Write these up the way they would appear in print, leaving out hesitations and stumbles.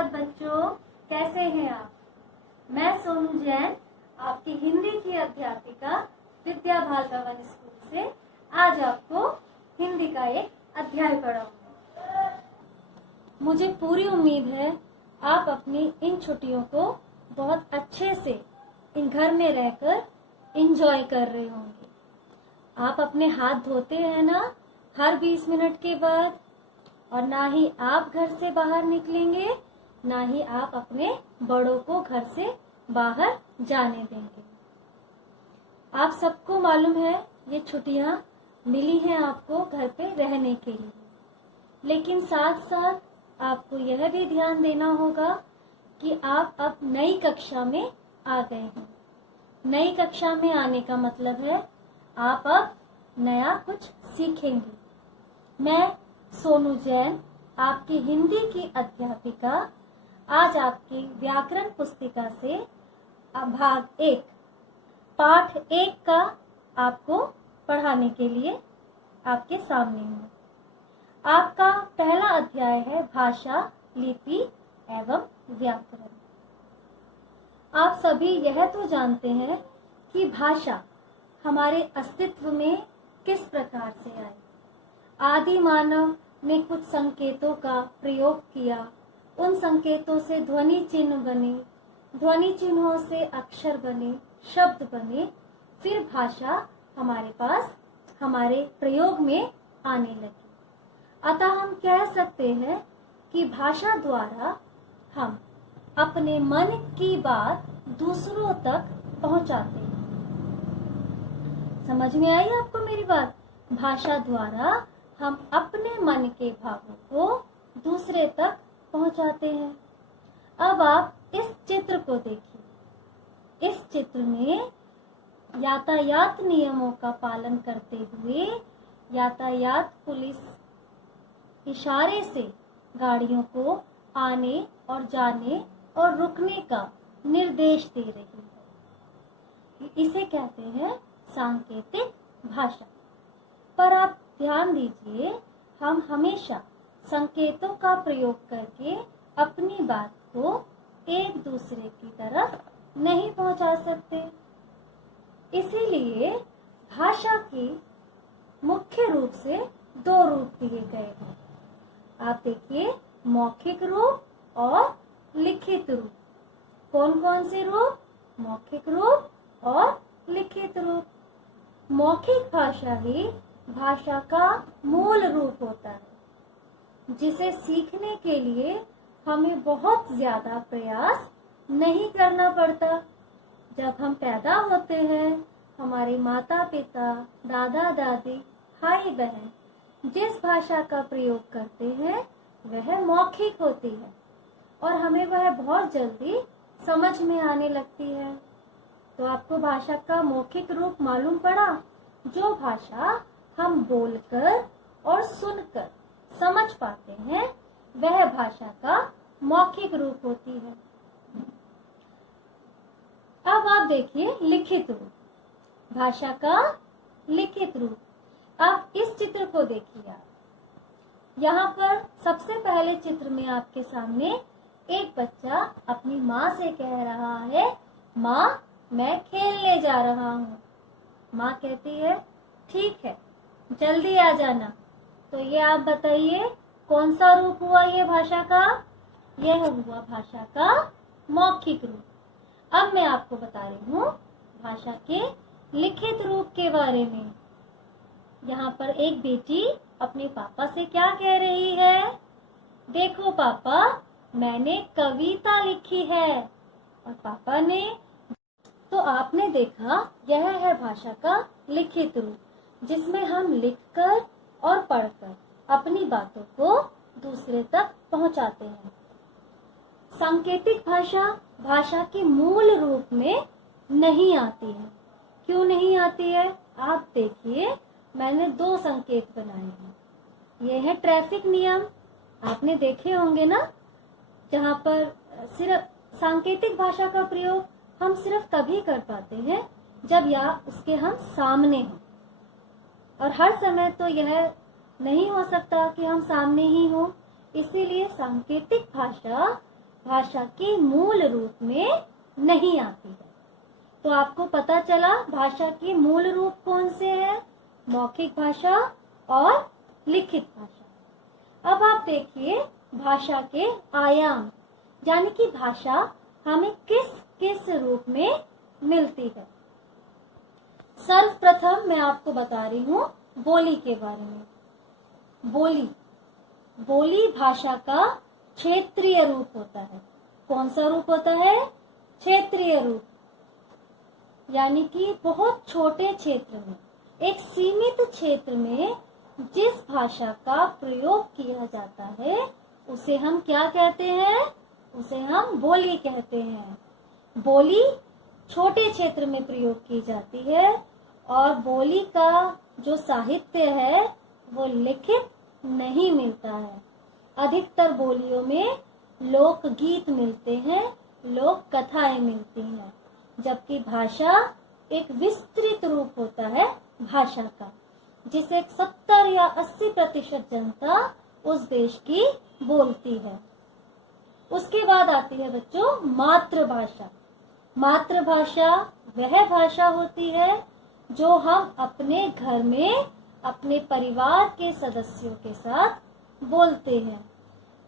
सुप्रभात बच्चों, कैसे हैं आप। मैं सोनू जैन आपकी हिंदी की अध्यापिका विद्या बाल भवन स्कूल से आज आपको हिंदी का एक अध्याय पढ़ाऊंगी। मुझे पूरी उम्मीद है आप अपनी इन छुट्टियों को बहुत अच्छे से इन घर में रहकर एंजॉय कर रहे होंगे। आप अपने हाथ धोते हैं ना हर 20 मिनट के बाद, और ना ही आप घर से बाहर निकलेंगे, ना ही आप अपने बड़ों को घर से बाहर जाने देंगे। आप सबको मालूम है ये छुट्टियां मिली हैं आपको घर पे रहने के लिए, लेकिन साथ साथ आपको यह भी ध्यान देना होगा कि आप अब नई कक्षा में आ गए हैं। नई कक्षा में आने का मतलब है आप अब नया कुछ सीखेंगे। मैं सोनू जैन आपकी हिंदी की अध्यापिका आज आपकी व्याकरण पुस्तिका से भाग 1 पाठ 1 का आपको पढ़ाने के लिए आपके सामने हूँ। आपका पहला अध्याय है भाषा, लिपि एवं व्याकरण। आप सभी यह तो जानते हैं कि भाषा हमारे अस्तित्व में किस प्रकार से आई। आदि मानव ने कुछ संकेतों का प्रयोग किया, उन संकेतों से ध्वनि चिन्ह बने, ध्वनि चिन्हों से अक्षर बने, शब्द बने, फिर भाषा हमारे पास हमारे प्रयोग में आने लगी। अतः हम कह सकते हैं कि भाषा द्वारा हम अपने मन की बात दूसरों तक पहुंचाते हैं। समझ में आई आपको मेरी बात। भाषा द्वारा हम अपने मन के भावों को दूसरे तक पहुंचाते हैं। अब आप इस चित्र को देखिए। इस चित्र में यातायात नियमों का पालन करते हुए यातायात पुलिस इशारे से गाड़ियों को आने और जाने और रुकने का निर्देश दे रही है। इसे कहते हैं सांकेतिक भाषा। पर आप ध्यान दीजिए, हम हमेशा संकेतों का प्रयोग करके अपनी बात को एक दूसरे की तरफ नहीं पहुंचा सकते। इसीलिए भाषा की मुख्य रूप से 2 रूप दिए गए हैं। आप देखिए, मौखिक रूप और लिखित रूप। कौन कौन से रूप? मौखिक रूप और लिखित रूप। मौखिक भाषा ही भाषा का मूल रूप होता है, जिसे सीखने के लिए हमें बहुत ज्यादा प्रयास नहीं करना पड़ता। जब हम पैदा होते हैं, हमारे माता पिता, दादा दादी, भाई बहन जिस भाषा का प्रयोग करते हैं वह मौखिक होती है और हमें वह बहुत जल्दी समझ में आने लगती है। तो आपको भाषा का मौखिक रूप मालूम पड़ा। जो भाषा हम बोलकर और सुनकर समझ पाते हैं वह भाषा का मौखिक रूप होती है। अब आप देखिए लिखित रूप। भाषा का लिखित रूप। आप इस चित्र को देखिए। यहाँ पर सबसे पहले चित्र में आपके सामने एक बच्चा अपनी माँ से कह रहा है, माँ मैं खेलने जा रहा हूँ। माँ कहती है ठीक है, जल्दी आ जाना। तो ये आप बताइए कौन सा रूप हुआ ये भाषा का? यह हुआ भाषा का मौखिक रूप। अब मैं आपको बता रही हूँ भाषा के लिखित रूप के बारे में। यहाँ पर एक बेटी अपने पापा से क्या कह रही है? देखो पापा, मैंने कविता लिखी है। और पापा ने, तो आपने देखा यह है भाषा का लिखित रूप, जिसमें हम लिखकर और पढ़कर अपनी बातों को दूसरे तक पहुंचाते हैं। सांकेतिक भाषा भाषा के मूल रूप में नहीं आती है। क्यों नहीं आती है? आप देखिए, मैंने 2 संकेत बनाए हैं। ये है ट्रैफिक नियम, आपने देखे होंगे ना, जहाँ पर सिर्फ सांकेतिक भाषा का प्रयोग हम सिर्फ तभी कर पाते हैं जब या उसके हम सामने हों। और हर समय तो यह नहीं हो सकता कि हम सामने ही हो। इसीलिए सांकेतिक भाषा भाषा के मूल रूप में नहीं आती है। तो आपको पता चला भाषा के मूल रूप कौन से हैं? मौखिक भाषा और लिखित भाषा। अब आप देखिए भाषा के आयाम, यानी कि भाषा हमें किस किस रूप में मिलती है। सर्वप्रथम मैं आपको बता रही हूँ बोली के बारे में। बोली भाषा का क्षेत्रीय रूप होता है। कौन सा रूप होता है? क्षेत्रीय रूप, यानी कि बहुत छोटे क्षेत्र में, एक सीमित क्षेत्र में जिस भाषा का प्रयोग किया जाता है उसे हम क्या कहते हैं? उसे हम बोली कहते हैं। बोली छोटे क्षेत्र में प्रयोग की जाती है और बोली का जो साहित्य है वो लिखित नहीं मिलता है। अधिकतर बोलियों में लोकगीत मिलते हैं, लोक कथाएं मिलती हैं, जबकि भाषा एक विस्तृत रूप होता है भाषा का, जिसे 70 या 80% जनता उस देश की बोलती है। उसके बाद आती है बच्चों मातृभाषा। मातृभाषा वह भाषा होती है जो हम अपने घर में अपने परिवार के सदस्यों के साथ बोलते हैं।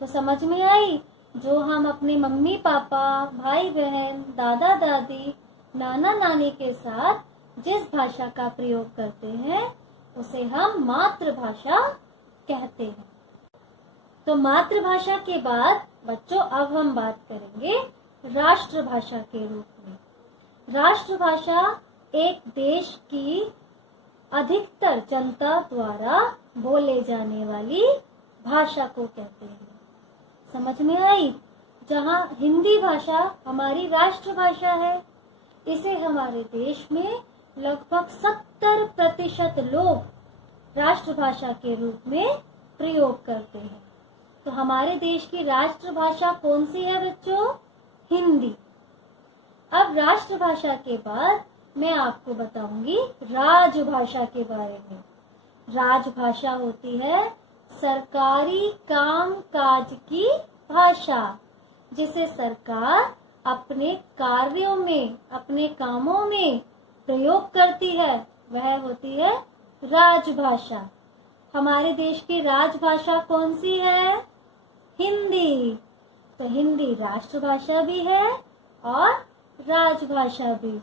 तो समझ में आई? जो हम अपने मम्मी पापा, भाई बहन, दादा दादी, नाना नानी के साथ जिस भाषा का प्रयोग करते हैं उसे हम मातृभाषा कहते हैं। तो मातृभाषा के बाद बच्चों अब हम बात करेंगे राष्ट्रभाषा के रूप में। राष्ट्रभाषा एक देश की अधिकतर जनता द्वारा बोले जाने वाली भाषा को कहते हैं। समझ में आई? जहाँ हिंदी भाषा हमारी राष्ट्रभाषा है, इसे हमारे देश में लगभग 70% लोग राष्ट्रभाषा के रूप में प्रयोग करते हैं। तो हमारे देश की राष्ट्रभाषा कौन सी है बच्चों? हिंदी। अब राष्ट्रभाषा के बाद मैं आपको बताऊंगी राजभाषा के बारे में। राजभाषा होती है सरकारी काम काज की भाषा, जिसे सरकार अपने कार्यों में, अपने कामों में प्रयोग करती है, वह होती है राजभाषा। हमारे देश की राजभाषा कौन सी है? हिंदी। तो हिंदी राष्ट्रभाषा भी है और राजभाषा भी।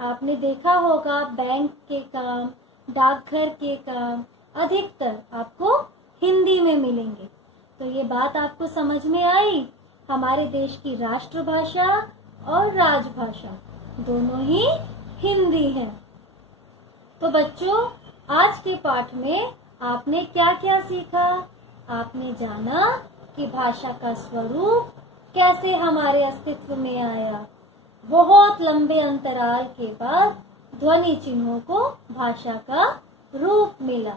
आपने देखा होगा बैंक के काम, डाकघर के काम अधिकतर आपको हिंदी में मिलेंगे। तो ये बात आपको समझ में आई? हमारे देश की राष्ट्रभाषा और राजभाषा दोनों ही हिंदी है। तो बच्चों आज के पाठ में आपने क्या क्या सीखा? आपने जाना कि भाषा का स्वरूप कैसे हमारे अस्तित्व में आया। बहुत लंबे अंतराल के बाद ध्वनि चिन्हों को भाषा का रूप मिला।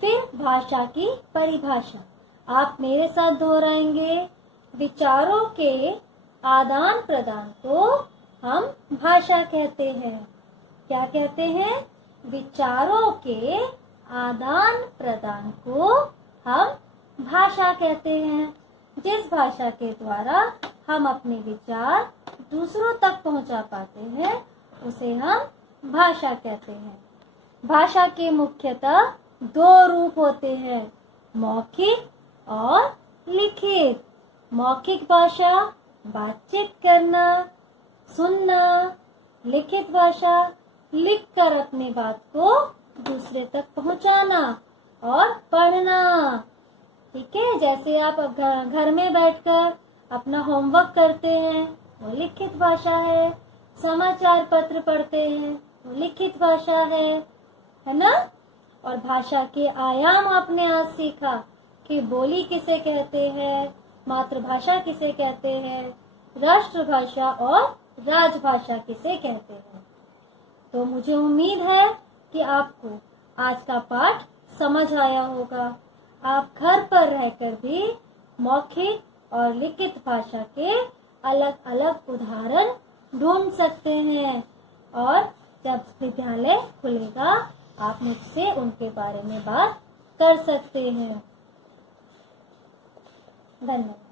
फिर भाषा की परिभाषा आप मेरे साथ दोहराएंगे। विचारों के आदान प्रदान को हम भाषा कहते हैं। क्या कहते हैं? विचारों के आदान प्रदान को हम भाषा कहते हैं। जिस भाषा के द्वारा हम अपने विचार दूसरों तक पहुंचा पाते हैं उसे हम भाषा कहते हैं। भाषा के मुख्यतः 2 रूप होते हैं, मौखिक और लिखित। मौखिक भाषा बातचीत करना, सुनना। लिखित भाषा लिखकर अपनी बात को दूसरे तक पहुंचाना और पढ़ना। ठीक है? जैसे आप घर में बैठकर अपना होमवर्क करते हैं, वो लिखित भाषा है। समाचार पत्र पढ़ते हैं, वो लिखित भाषा है ना? और भाषा के आयाम आपने आज सीखा कि बोली किसे कहते हैं, मातृभाषा किसे कहते हैं, राष्ट्रभाषा और राजभाषा किसे कहते हैं। तो मुझे उम्मीद है कि आपको आज का पाठ समझ आया होगा। आप घर पर रहकर भी मौखिक और लिखित भाषा के अलग अलग उदाहरण ढूंढ सकते हैं और जब विद्यालय खुलेगा आप मुझसे उनके बारे में बात कर सकते हैं। धन्यवाद।